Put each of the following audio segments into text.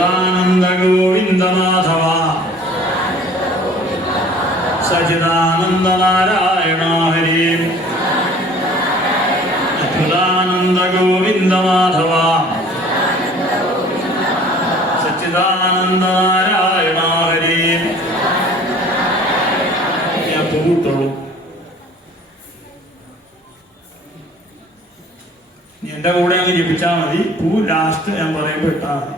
അച്യുതാനന്ദ ഗോവിന്ദ മാധവ സച്ചിദാനന്ദ നാരായണ ഹരി അച്യുതാനന്ദ ഗോവിന്ദ സച്ചിദാനന്ദ നാരായണ ഹരി എന്റെ കൂടെ അങ്ങ് ജപിച്ചാൽ മതി. പൂ ലാസ്റ്റ് ഞാൻ പറയുമ്പോൾ ഇട്ടാൽ മതി.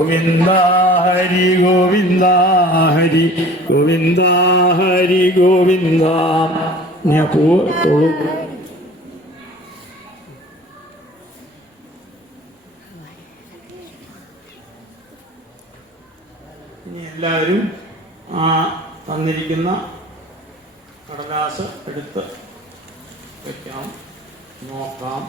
ഗോവിന്ദ ഹരി ഗോവിന്ദ ഹരി. ഗോവിന്ദ ഹരി ഗോവിന്ദ. ഞാൻ പൂ തൊഴു ഇനി എല്ലാവരും ആ തന്നിരിക്കുന്ന കടലാസ് എടുത്ത് വയ്ക്കാം നോക്കാം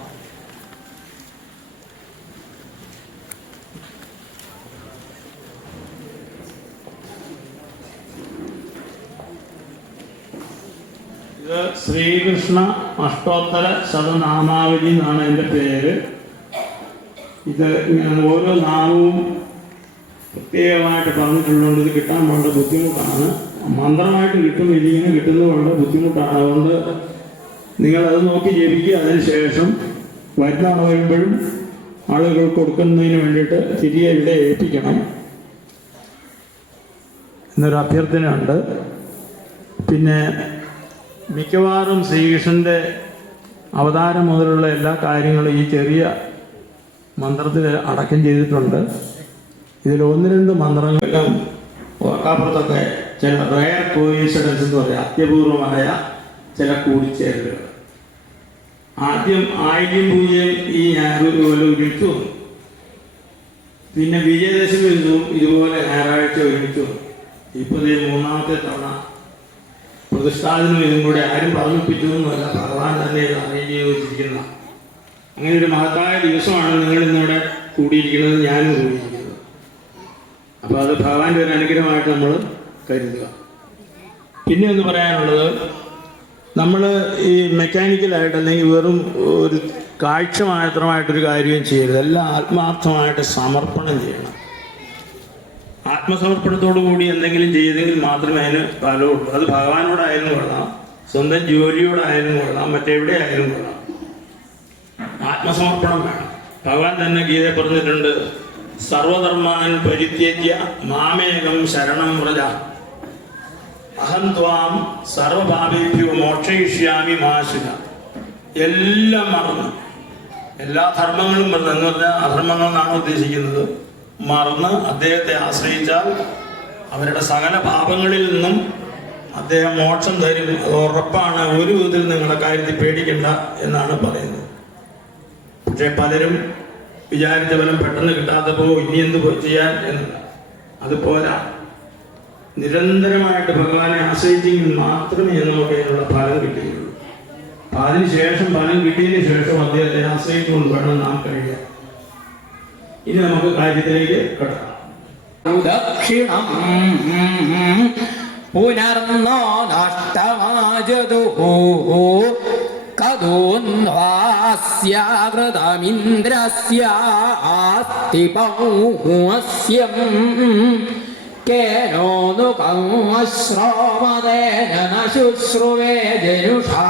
ഇത് ശ്രീകൃഷ്ണ അഷ്ടോത്തര ശതനാമാവലി എന്നാണ് എന്റെ പേര്. ഇത് ഇങ്ങനെ ഓരോ നാമവും പ്രത്യേകമായിട്ട് പറഞ്ഞിട്ടുള്ളതുകൊണ്ട് ഇത് കിട്ടാൻ വളരെ ബുദ്ധിമുട്ടാണ്. മന്ത്രമായിട്ട് കിട്ടും ഇങ്ങനെ കിട്ടുന്നത് വളരെ ബുദ്ധിമുട്ടാണ്. അതുകൊണ്ട് നിങ്ങളത് നോക്കി ജപിക്കുക. അതിനുശേഷം വരുന്നവണ വരുമ്പോഴും ആളുകൾ കൊടുക്കുന്നതിന് വേണ്ടിയിട്ട് തിരികെ ഇവിടെ ഏൽപ്പിക്കണം. എന്നൊരു അഭ്യർത്ഥനയുണ്ട്. പിന്നെ മിക്കവാറും ശ്രീകൃഷ്ണന്റെ അവതാരം മുതലുള്ള എല്ലാ കാര്യങ്ങളും ഈ ചെറിയ മന്ത്രത്തിൽ അടക്കം ചെയ്തിട്ടുണ്ട്. ഇതിൽ ഒന്ന് രണ്ട് മന്ത്രങ്ങളും ഓർക്കാപ്പുറത്തൊക്കെ ചില റയർ കോയിൻസിഡൻസ് എന്ന് പറയാം അത്യപൂർവമായ ചില കൂടിച്ചേരലുകൾ. ആദ്യം ആയിരം പൂജയും ഈ ഞായർ പോലെ ഒരുമിച്ച് പിന്നെ വിജയദശമി ഇതുപോലെ ഞായറാഴ്ച ഒരുമിച്ച് ഇപ്പോൾ ഈ മൂന്നാമത്തെ തവണ പ്രതിഷ്ഠാദിനും ഇതും കൂടെ ആരും പറഞ്ഞിപ്പിച്ചു എന്നല്ല. ഭഗവാൻ തന്നെ ഇത് അറേഞ്ച് അങ്ങനെ ഒരു മഹത്തായ ദിവസമാണ് നിങ്ങൾ ഇന്നിവിടെ കൂടിയിരിക്കുന്നത് ഞാനും കൂടിയിരിക്കുന്നത്. അപ്പോൾ അത് ഭഗവാന്റെ ഒരു അനുഗ്രഹമായിട്ട് നമ്മൾ കരുതുക. പിന്നെ ഒന്ന് പറയാനുള്ളത് നമ്മൾ ഈ മെക്കാനിക്കലായിട്ട് അല്ലെങ്കിൽ വെറും ഒരു കാഴ്ച മാത്രമായിട്ടൊരു കാര്യം ചെയ്യരുത്. എല്ലാം ആത്മാർത്ഥമായിട്ട് സമർപ്പണം ചെയ്യണം. ആത്മസമർപ്പണത്തോടു കൂടി എന്തെങ്കിലും ചെയ്തെങ്കിൽ മാത്രമേ അതിന് ഫലമുള്ളൂ. അത് ഭഗവാനോടായാലും കൊള്ളാം. സ്വന്തം ജോലിയോടായാലും കൊള്ളാം. മറ്റെവിടെയായാലും കൊള്ളാം. ആത്മസമർപ്പണം വേണം. ഭഗവാൻ തന്നെ ഗീത പറഞ്ഞിട്ടുണ്ട് സർവധർമാൻ പരിത്യജ്യ മാമേകം ശരണം വ്രജ. അഹം ത്വാം സർവഭാവേഭ്യോ മോക്ഷയിഷ്യാമി മാശുക എല്ലാം മറന്ന്. എല്ലാ ധർമ്മങ്ങളും മറന്ന്. എന്ന് പറഞ്ഞാൽ അധർമ്മങ്ങൾ എന്നാണ് ഉദ്ദേശിക്കുന്നത്? മറന്ന് അദ്ദേഹത്തെ ആശ്രയിച്ചാൽ അവരുടെ സകല പാപങ്ങളിൽ നിന്നും അദ്ദേഹം മോക്ഷം തരും. ഉറപ്പാണ്. ഒരു വിധത്തിൽ നിങ്ങളുടെ കാര്യത്തിൽ പേടിക്കണ്ട എന്നാണ് പറയുന്നത്. പക്ഷെ പലരും വിചാരിച്ച ഫലം പെട്ടെന്ന് കിട്ടാത്തപ്പോൾ ഇനി എന്ത് ചെയ്യാൻ എന്ന്. അത് പോരാ നിരന്തരമായിട്ട് ഭഗവാനെ ആശ്രയിച്ചെങ്കിൽ മാത്രമേ നമുക്ക് അതിനുള്ള ഫലം കിട്ടുകയുള്ളൂ. അപ്പൊ അതിനുശേഷം ഫലം കിട്ടിയതിന് ശേഷം അദ്ദേഹത്തെ ആശ്രയിച്ചുകൊണ്ട് വേണം നാം കഴിയാൻ. ഇനി നമുക്ക് കാര്യത്തിലേക്ക് കിടക്കാം. ദക്ഷിണം പുനർന്നോ നഷ്ടമാജതു കതോന്വാസ്യാകൃതമിന്ദ്രസ്യാസ്തി കേനോ കേനോന്നു കൗശ്രോമതേന ന ശുശ്രുവേ ജനുഷാ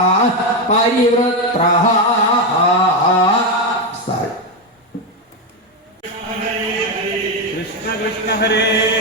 പരിവൃത്ര hare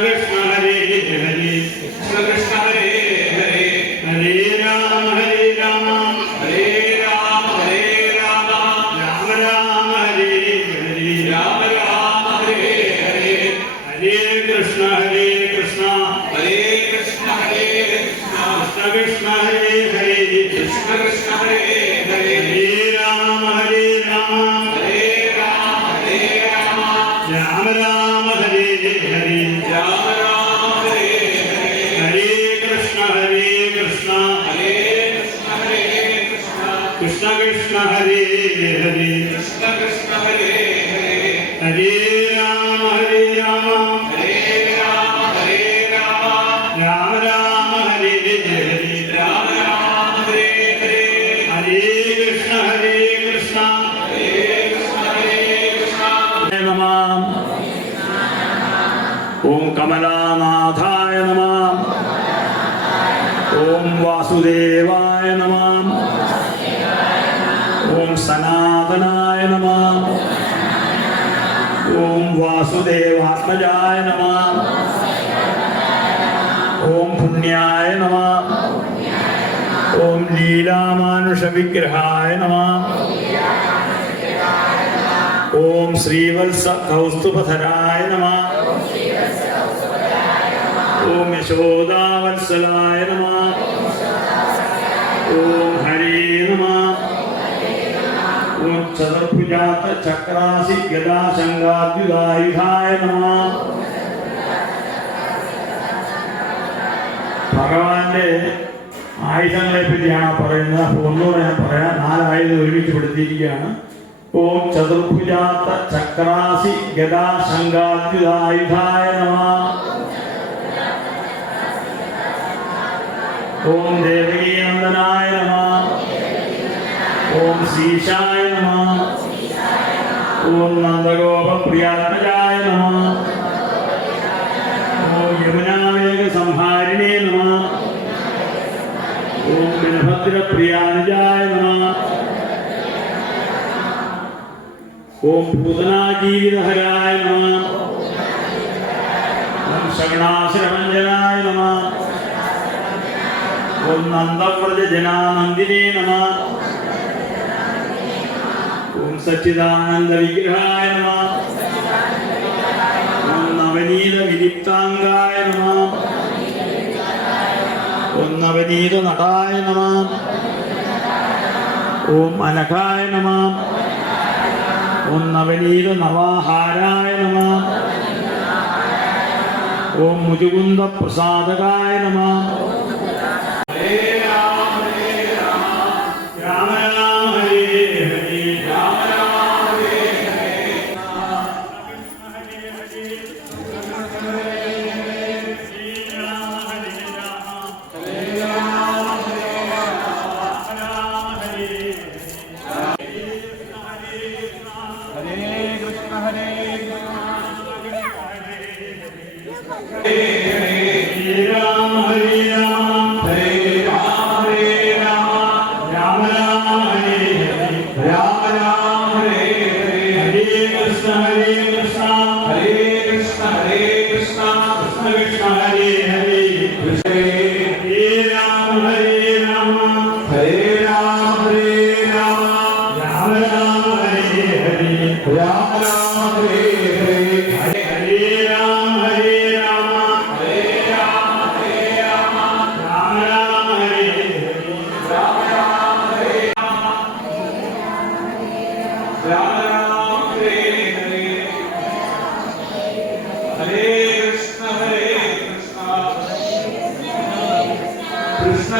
Krishna Hare Hare Hare Krishna હરે હરે. ॐ वासुदेवात्मजाय नमः। ॐ पुण्याय नमः। ॐ लीलामानुषविग्रहाय नमः। ॐ श्रीवत्सकौस्तुभधराय नमः। ॐ यशोदावत्सलाय नमः। ॐ हरे नमः। സമർപ്പിജാത ചക്രാസി ഗതാശങ്കാദ്യുതായുധായ നമ. ഭഗവാന്റെ ആയുധങ്ങളെ പറ്റിയാണ് പറയുന്നത്. അപ്പോൾ ഒന്നുകൂടെ ഞാൻ പറയാം. നാലായുധം ഒരുമിച്ച് പെടുത്തിയിരിക്കുകയാണ്. ഓം ചതുർഭുജാത്ത ചക്രാസി ഗതാശങ്കാദ്യുതായുധായ നമ. ഓം ദേവകീനന്ദനായ നമ. ഓം ശ്രീശായ നമ. ഓം നന്ദഗോപപ്രിയാത്മജായ നമ. ഓം യമുനാവേഗ സംഹാരിണേ നമ. ഓം ബലഭദ്രപ്രിയാനുജായ നമ. ഓം ഭൂതനാജീവിതഹരായ നമ. ഓം ശകണാശ്രമഞ്ജനായ നമ. ഓം നന്ദവ്രജ ജനാനന്ദിനേ നമ. സച്ചിദാനന്ദ വിഗ്രഹായ നവനീത വിരിപ്താംഗായ നവനീത നടായ നമാം. ഓം അനഘായ നമാം. ഓം നവനീത നവാഹാരായ നമാം. ഓം മുജുകുന്ദ പ്രസാദകായ നമാം രാമ.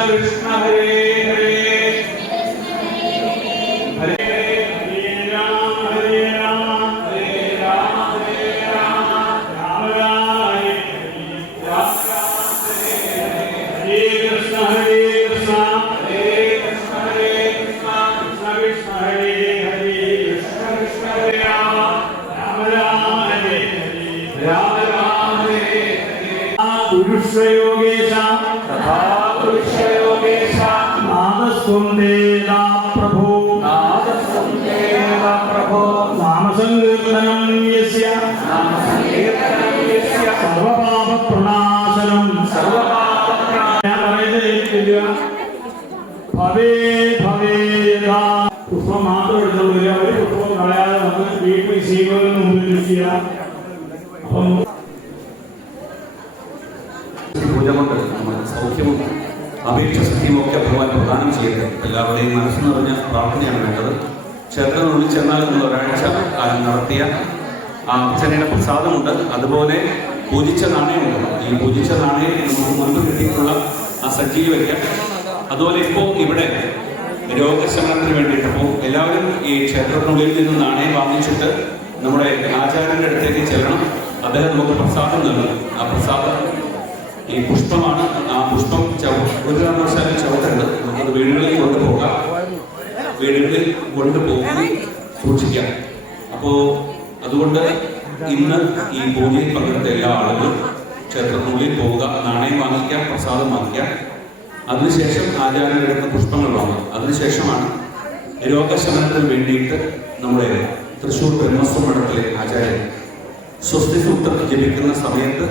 Krishna Hare. তুলবে ചെയ്യട്ടെ എല്ലാവരുടെയും മനസ്സ് നിറഞ്ഞ പ്രാർത്ഥനയാണ് വേണ്ടത്. ക്ഷേത്രത്തിനുള്ളിൽ ചെന്നാൽ നമ്മൾ ഒരാഴ്ച കാലം നടത്തിയ ആ അർച്ചനയുടെ പ്രസാദമുണ്ട്. അതുപോലെ പൂജിച്ച നാണയമുണ്ട് ഈ പൂജിച്ച നാണയം നമുക്ക് മുൻപ് കിട്ടിയിട്ടുള്ള ആ സജ്ജീവ അതുപോലെ ഇപ്പോൾ ഇവിടെ രോഗശമനത്തിന് വേണ്ടിയിട്ട് അപ്പോൾ എല്ലാവരും ഈ ക്ഷേത്രത്തിനുള്ളിൽ നിന്ന് നാണയം വാങ്ങിച്ചിട്ട് നമ്മുടെ ആചാര്യന്റെ അടുത്തേക്ക് ചെല്ലണം. അദ്ദേഹം നമുക്ക് പ്രസാദം നൽകും. ആ പ്രസാദം ഈ പുഷ്പമാണ്. ആ പുഷ്പം ഒരു കാരണവശാലും ചവിട്ടരുത് നമുക്കത് വീടുകളിൽ കൊണ്ടുപോകാം വീടുകളിൽ കൊണ്ടുപോയി സൂക്ഷിക്കാം. അപ്പോൾ അതുകൊണ്ട് ഇന്ന് ഈ പൂജയിൽ പങ്കെടുത്ത എല്ലാ ആളുകളും ക്ഷേത്രത്തിനുള്ളിൽ പോവുക നാണയം വാങ്ങിക്കാം പ്രസാദം വാങ്ങിക്കാം. അതിനുശേഷം ആചാര്യരുടെ അടുത്ത് പുഷ്പങ്ങൾ വാങ്ങും അതിനുശേഷമാണ് രോഗശമനത്തിന് വേണ്ടിയിട്ട് നമ്മുടെ തൃശ്ശൂർ ബ്രഹ്മസ്വം മഠത്തിലെ ആചാര്യൻ. സ്വസ്തി സൂത്രം ജപിക്കുന്ന സമയത്ത്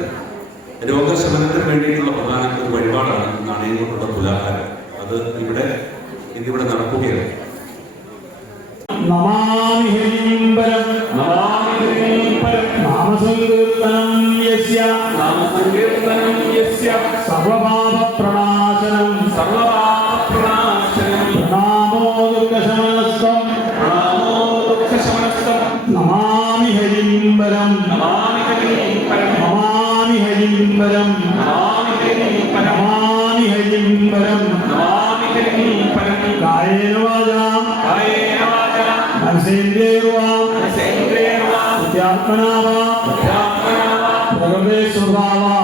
രോഗശമനത്തിന് വേണ്ടിയിട്ടുള്ള പ്രധാന ഒരു വഴിപാടാണ് നാണയം കൊണ്ടുള്ള തുലാഹാരം. അത് ഇവിടെ ഇന്നിവിടെ നടക്കുകയാണ്. സർവപാപ പ്രണാശനം സർവപാപപ്രണാശനം പ്രണാമോ ദുഃഖശമനസ്തം പ്രണാമോ ദുഃഖശമനസ്തം നമാമി ഹരീംബരം നമാമി ഹരീംബരം பரம் நமாமி ஹரிம் பரம் நமாமி ஹரிம் பரம் காயேன வாஜாம் காயேன வாஜாம் மனசேந்திரேர்வா மனசேந்திரேர்வா புத்தியாத்மனாவா புத்தியாத்மனாவா பரமே சுபாவா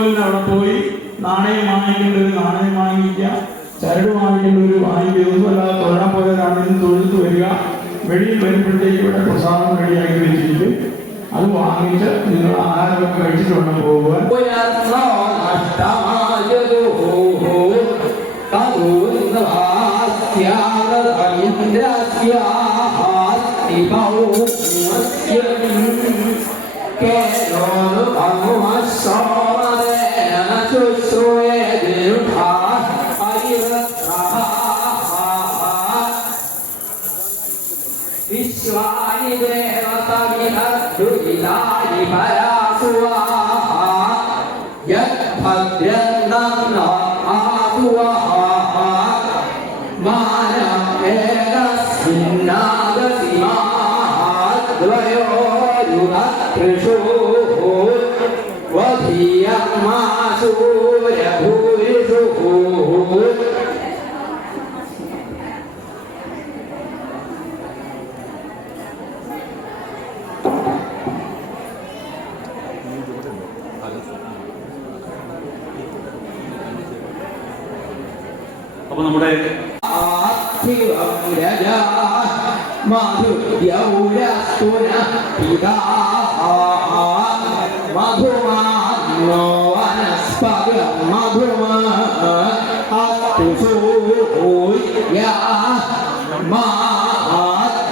വീണ്ടും അവിടെ പോയി നാണയം വാങ്ങിക്കേണ്ടത് നാണയം വാങ്ങിക്കുക ചരട് ഒരു വാങ്ങിക്കുക ഒന്നുമല്ലാതെ തൊഴാൻ പോയവരാണെങ്കിൽ തൊഴുത്ത് വരിക. വെളിയിൽ വരുമ്പോഴത്തേക്ക് ഇവിടെ പ്രസാദം റെഡിയാക്കി വെച്ചിട്ട് അത് വാങ്ങിച്ച് നിങ്ങൾ ആഹാരമൊക്കെ കഴിച്ചിട്ട് വേണം പോകുവാൻ. പുനർന്നോ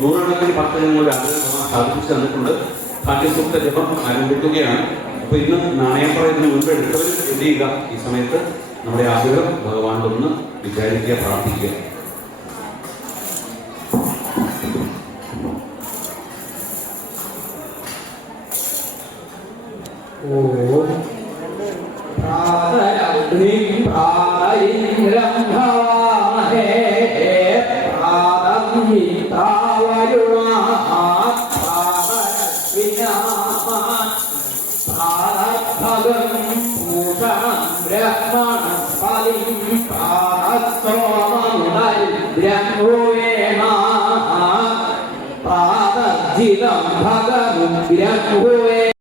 നൂറുകണക്കിന് ഭക്തജനങ്ങളുടെ ആഗ്രഹം സാധിച്ചു തന്നിട്ടുണ്ട്. ഭാഗ്യസൂക്ത ജപം ആരംഭിക്കുകയാണ്. അപ്പൊ ഇന്ന് നാണയപ്രയത്തിന് മുൻപ് എടുത്തവർ എന്ത് ചെയ്യുക? ഈ സമയത്ത് നമ്മുടെ ആഗ്രഹം ഭഗവാനൊന്ന് വിചാരിക്കുക പ്രാർത്ഥിക്കുക. ഓം 너 바다로 비약 후에